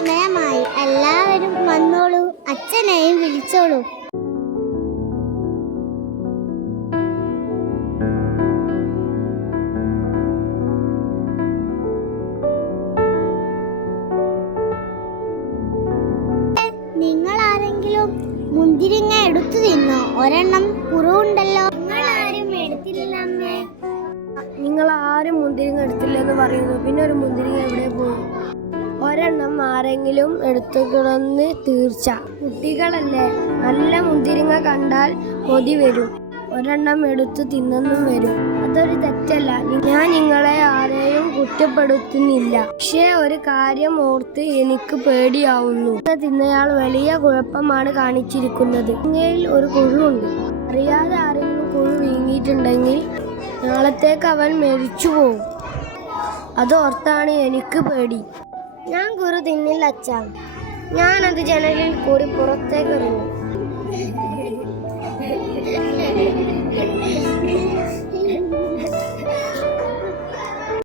സമയമായി. എല്ലാവരും വന്നോളൂ, അച്ഛനെയും വിളിച്ചോളൂ. നിങ്ങൾ ആരെങ്കിലും മുന്തിരിങ്ങ എടുത്തു തിന്നോ? ഒരെണ്ണം കുറവുണ്ടല്ലോ. നിങ്ങൾ ആരും മുന്തിരിങ്ങ എടുത്തില്ലെന്ന് പറയുന്നു. പിന്നെ ഒരു മുന്തിരിങ്ങ എവിടെ പോകും? ഒരെണ്ണം ആരെങ്കിലും എടുത്തുകിടന്ന് തീർച്ച. കുട്ടികളല്ലേ, നല്ല മുന്തിരിങ്ങ കണ്ടാൽ കൊതി വരും. ഒരെണ്ണം എടുത്തു തിന്നെന്നും വരും. അതൊരു തെറ്റല്ല. ഞാൻ നിങ്ങളെ ആരെയും കുറ്റപ്പെടുത്തുന്നില്ല. പക്ഷേ ഒരു കാര്യം ഓർത്ത് എനിക്ക് പേടിയാവുന്നു. തിന്നയാൾ വലിയ കുഴപ്പമാണ് കാണിച്ചിരിക്കുന്നത്. ഇങ്ങയിൽ ഒരു കുഴുണ്ട്. അറിയാതെ ആരെങ്കിലും കുഴു വീങ്ങിയിട്ടുണ്ടെങ്കിൽ നാളത്തേക്ക് അവൻ മരിച്ചു പോകും. അതോർത്താണ് എനിക്ക് പേടി. ഞാൻ കുരു തിന്നില്ല അച്ഛാ. ഞാനത് ജനലിൽ കൂടി പുറത്തേക്ക് എറിഞ്ഞു.